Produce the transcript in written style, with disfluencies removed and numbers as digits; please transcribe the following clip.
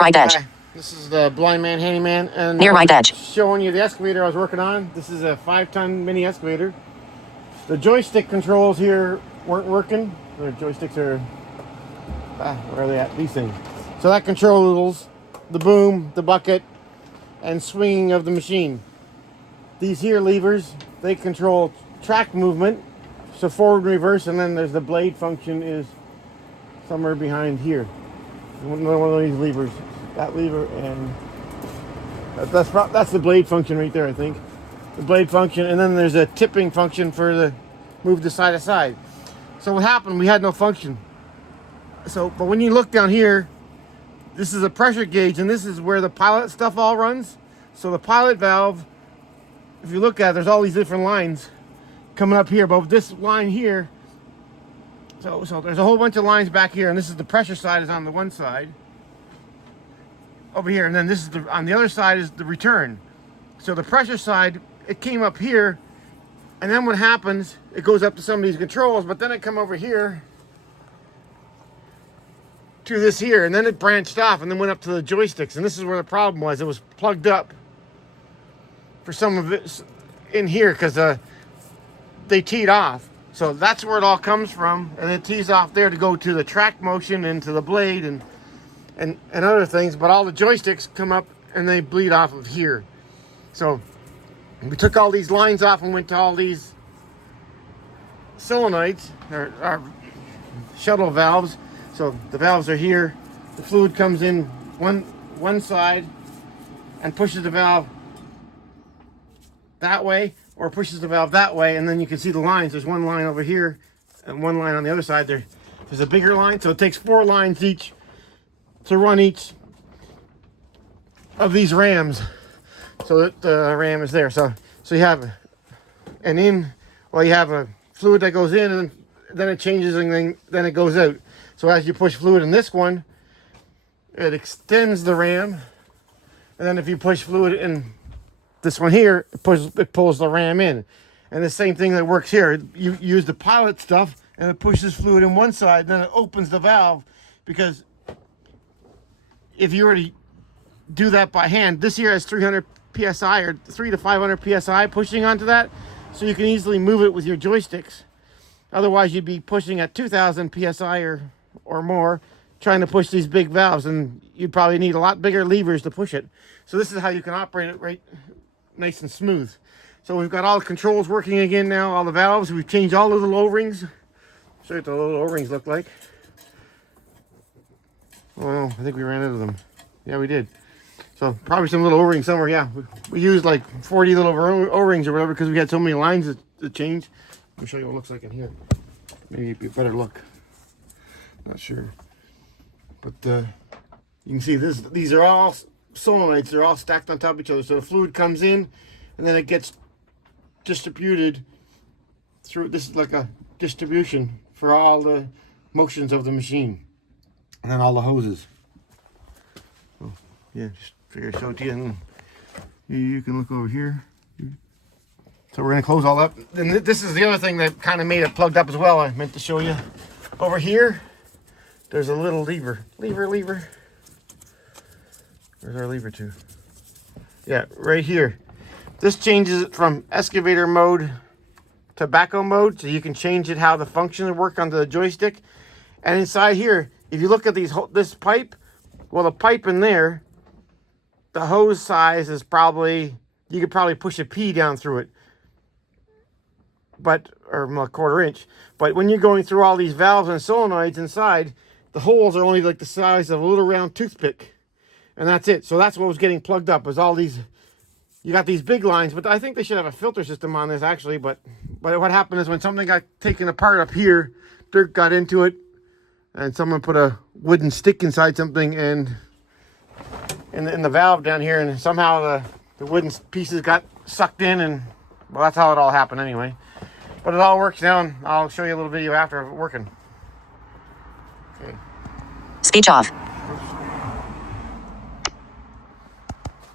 Right edge. Hi, this is the blind man handyman, and Near right edge. showing you the excavator I was working on. This is a 5-ton mini excavator. The joystick controls here weren't working. The joysticks are where are they at? These things. So that controls the boom, the bucket, and swinging of the machine. These here levers, they control track movement, so forward and reverse, and then there's the blade function is somewhere behind here. Another one of these levers, that lever, and that's the blade function right there, I think. The blade function, and then there's a tipping function for the move to side to side. So what happened? We had no function. But when you look down here, this is a pressure gauge, and this is where the pilot stuff all runs. So the pilot valve, if you look at it, there's all these different lines coming up here, but this line here, so there's a whole bunch of lines back here, and this is the pressure side is on the one side over here, and then this is on the other side is the return. So the pressure side, it came up here, and then what happens, it goes up to some of these controls, but then it come over here to this here, and then it branched off and then went up to the joysticks, and this is where the problem was. It was plugged up for some of it in here because they teed off. So that's where it all comes from, and it tees off there to go to the track motion and to the blade and other things, but all the joysticks come up and they bleed off of here. So we took all these lines off and went to all these solenoids, or shuttle valves. So the valves are here. The fluid comes in one side and pushes the valve that way, or pushes the valve that way, and then you can see the lines. There's one line over here and one line on the other side. There's a bigger line, so it takes 4 lines each to run each of these rams, so that the ram is there. So you have you have a fluid that goes in, and then it changes, and then it goes out. So as you push fluid in this one, it extends the ram, and then if you push fluid in this one here, it pulls the ram in. And the same thing that works here. You use the pilot stuff, and it pushes fluid in one side, then it opens the valve, because if you already do that by hand, this here has 300 psi or 300 to 500 psi pushing onto that, so you can easily move it with your joysticks. Otherwise, you'd be pushing at 2,000 psi or more, trying to push these big valves, and you'd probably need a lot bigger levers to push it. So this is how you can operate it right nice and smooth. So we've got all the controls working again now, all the valves. We've changed all of the O-rings. Show you what the little O-rings look like. Oh no, I think we ran out of them. Yeah, we did. So probably some little O-rings somewhere. Yeah, we used like 40 little O-rings or whatever because we had so many lines to change. Let me show you what it looks like in here. Maybe it'd be a better look. Not sure. But you can see these are all solenoids. They're all stacked on top of each other. So the fluid comes in, and then it gets distributed through. This is like a distribution for all the motions of the machine, and then all the hoses. Oh, yeah, just figure to show it to you, and you can look over here. So we're gonna close all up. And this is the other thing that kind of made it plugged up as well. I meant to show you. Over here, there's a little lever. Lever. Where's our lever to? Yeah, right here. This changes it from excavator mode to backhoe mode, so you can change it how the function will work onto the joystick. And inside here, if you look at this pipe, well, the pipe in there, the hose size is probably, you could probably push a P down through it, or a 1/4 inch. But when you're going through all these valves and solenoids inside, the holes are only like the size of a little round toothpick. And that's it. So that's what was getting plugged up, is all these, you got these big lines, but I think they should have a filter system on this actually. But what happened is when something got taken apart up here, dirt got into it, and someone put a wooden stick inside something and in the valve down here, and somehow the wooden pieces got sucked in, and well, that's how it all happened anyway. But it all works now, and I'll show you a little video after of it working. Okay. Speech off.